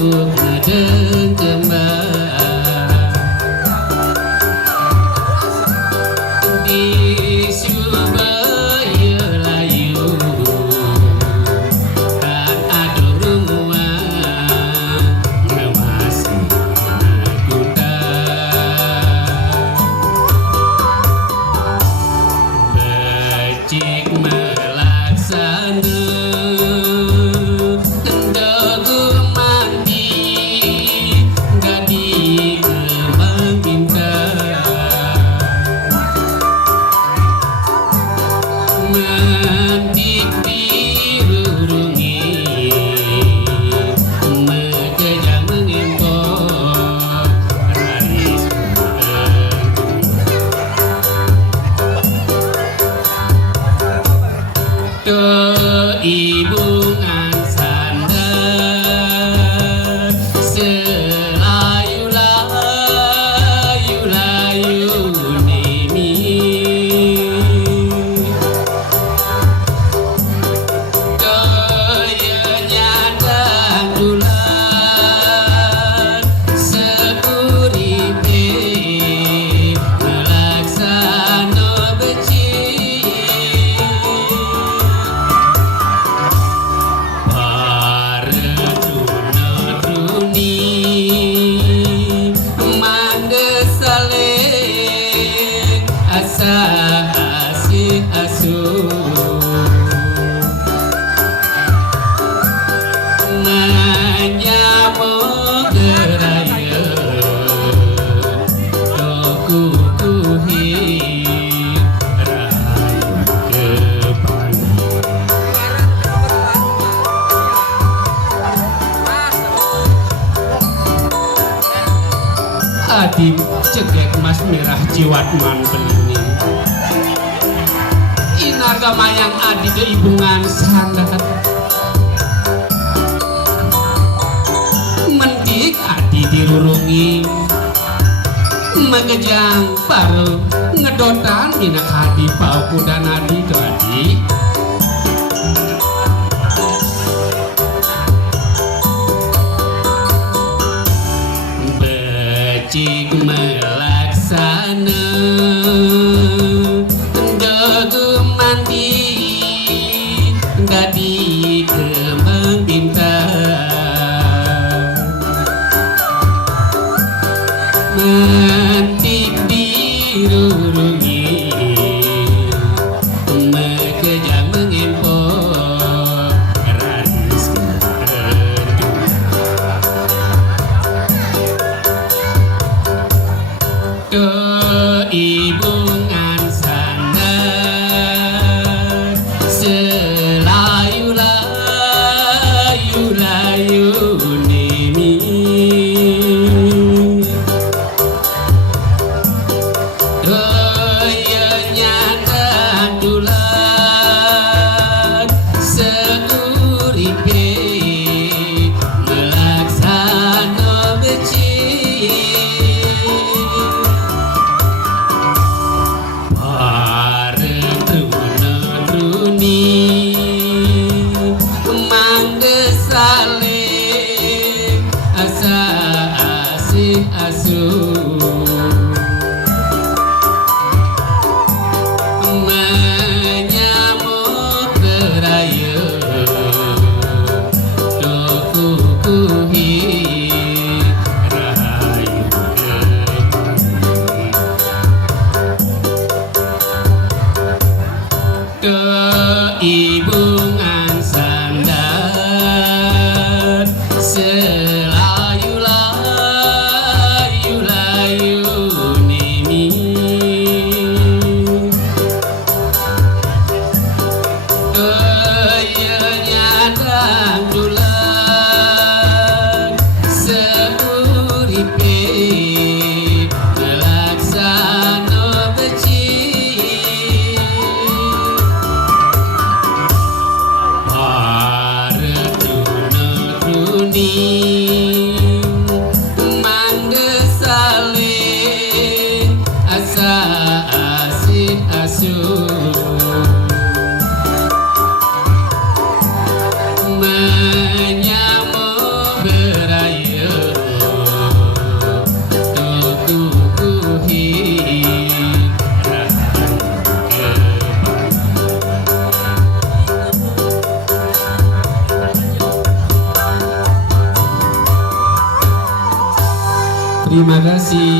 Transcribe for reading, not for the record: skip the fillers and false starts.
ngedeng kembang di Surabaya layu kan ada rumah ngemasi kuda becik melaksana keibungan sandar selayu-layu nimi kayanya dandulan seuripe melaksana becik asik asuh menyambut geraya tokukuhi rayu kepan adim cegek mas merah jiwatman belini inarga mayang adi keibungan sandat mendik adi dirurungi megejang baru ngedotan minak hadi pauku dan adi ke adi becik melaksana mandi gadi kembang bintang mentik dirurungi mekejang mengempok ranis keibungan sandar selayu-layu nimi kayanya dandulan seuripe melaksana becik Terima kasih.